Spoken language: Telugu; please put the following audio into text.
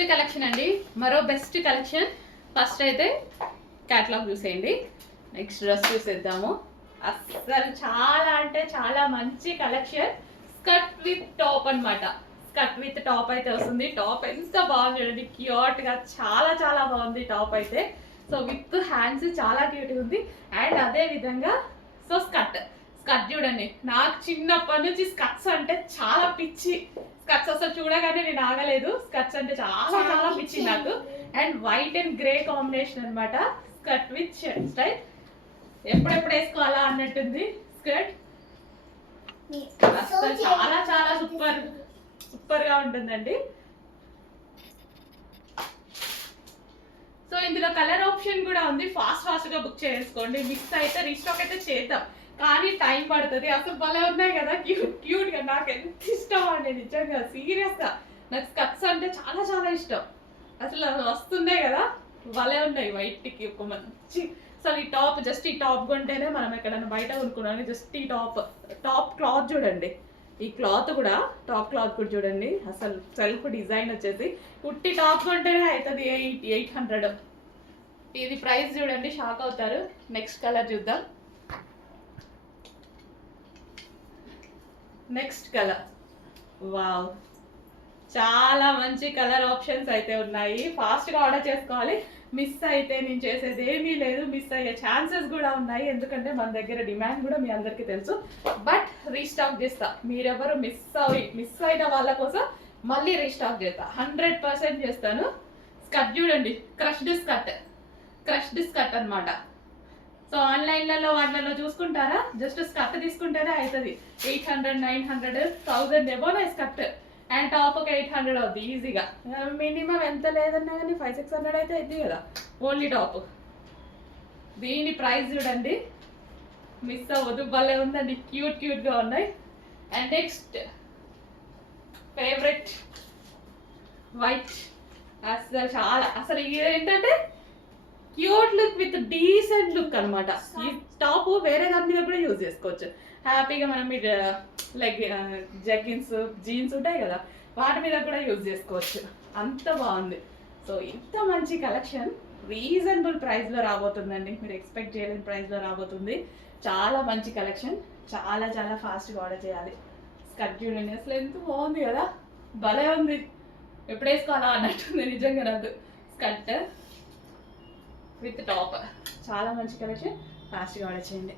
నెక్స్ట్ కలెక్షన్ అండి, మరో బెస్ట్ కలెక్షన్. ఫస్ట్ అయితే క్యాటలాగ్ చూసేయండి, నెక్స్ట్ డ్రెస్ చూసేద్దాము. అస్సలు చాలా అంటే చాలా మంచి కలెక్షన్. స్కర్ట్ విత్ టాప్ అన్నమాట. స్కర్ట్ విత్ టాప్ అయితే వస్తుంది. టాప్ ఎంత బాగుంది చూడండి, క్యూట్ గా చాలా చాలా బాగుంది టాప్ అయితే. సో విత్ హ్యాండ్స్ చాలా క్యూట్ ఉంది. అండ్ అదే విధంగా సో స్కర్ట్ చూడండి, నాకు చిన్నప్పటి నుంచి స్కర్ట్స్ అంటే చాలా పిచ్చి. స్కర్ట్స్ అసలు చూడగానే నేను ఆగలేదు. స్కర్ట్స్ అంటే చాలా చాలా పిచ్చి నాకు. And white and grey combination అన్నమాట. Skirt with shirt style. ఎప్పుడెప్పుడు వేసుకోవాలా అన్నట్టుంది స్కర్ట్. అసలు చాలా చాలా సూపర్ సూపర్ గా ఉంటుందండి. సో ఇందులో కలర్ ఆప్షన్ కూడా ఉంది. ఫాస్ట్ గా బుక్ చేసుకోండి. మిక్స్ అయితే రీస్టాక్ అయితే చేద్దాం, కానీ టైం పడుతుంది. అసలు భలే ఉన్నాయి కదా, క్యూట్ గా. నాకు ఎంత ఇష్టం అండి నిజంగా, సీరియస్ గా. నాకు స్కర్ట్స్ అంటే చాలా చాలా ఇష్టం. అసలు వస్తున్నాయి కదా, భలే ఉన్నాయి. వైట్ కి ఒక మంచి, అసలు ఈ టాప్, జస్ట్ ఈ టాప్ కొంటేనే మనం ఎక్కడైనా బయట కొనుక్కున్నాను. జస్ట్ ఈ టాప్ క్లాత్ చూడండి. ఈ క్లాత్ కూడా, టాప్ క్లాత్ కూడా చూడండి. అసలు సెల్ఫ్ డిజైన్ వచ్చేసి కుట్టి టాప్ కొంటేనే అవుతుంది 800. ఇది ప్రైస్ చూడండి, షాక్ అవుతారు. నెక్స్ట్ కలర్ చూద్దాం. నెక్స్ట్ కలర్, వావ్, చాలా మంచి కలర్ ఆప్షన్స్ అయితే ఉన్నాయి. ఫాస్ట్గా ఆర్డర్ చేసుకోవాలి. మిస్ అయితే నేను చేసేది ఏమీ లేదు. మిస్ అయ్యే ఛాన్సెస్ కూడా ఉన్నాయి, ఎందుకంటే మన దగ్గర డిమాండ్ కూడా మీ అందరికీ తెలుసు. బట్ రీస్టాక్ చేస్తా. మీరెవరు మిస్ అయిన వాళ్ళ కోసం మళ్ళీ రీస్టాక్ చేస్తా, 100% చేస్తాను. స్కర్ట్ చూడండి, క్రష్డ్ స్కర్ట్ అనమాట. సో ఆన్లైన్లలో వాటిలలో చూసుకుంటారా, జస్ట్ స్కర్ట్ తీసుకుంటేనే అవుతుంది 800, 900, 1000 ఎబోనే స్కర్ట్. అండ్ టాప్ ఒక 800 అవుతుంది ఈజీగా. మినిమం ఎంత లేదన్నా కానీ 500-600 అయితే అవుతుంది కదా ఓన్లీ టాప్. దీని ప్రైస్ చూడండి, మిస్ అవ్వదు. భలే ఉందండి, క్యూట్గా ఉన్నాయి. And next favourite white. అసలు ఇది ఏంటంటే cute look with decent look అనమాట. ఈ టాప్ వేరే దాని మీద కూడా యూజ్ చేసుకోవచ్చు హ్యాపీగా. మనం జగ్గిన్స్, జీన్స్ ఉంటాయి కదా, వాటి మీద కూడా యూజ్ చేసుకోవచ్చు. అంత బాగుంది. సో ఇంత మంచి కలెక్షన్ రీజనబుల్ ప్రైస్లో రాబోతుందండి. మీరు ఎక్స్పెక్ట్ చేయలేని ప్రైస్లో రాబోతుంది. చాలా మంచి కలెక్షన్. చాలా చాలా ఫాస్ట్గా ఆర్డర్ చేయాలి. స్కర్ట్ చూడండి, అసలు ఎంత బాగుంది కదా, భలే ఉంది. ఎప్పుడు వేసుకోవాలా అన్నట్టుంది నిజంగా నాకు. స్కర్ట్ విత్ టాప్ చాలా మంచి కలెక్షన్. ఫాస్ట్గా ఆర్డర్ చేయండి.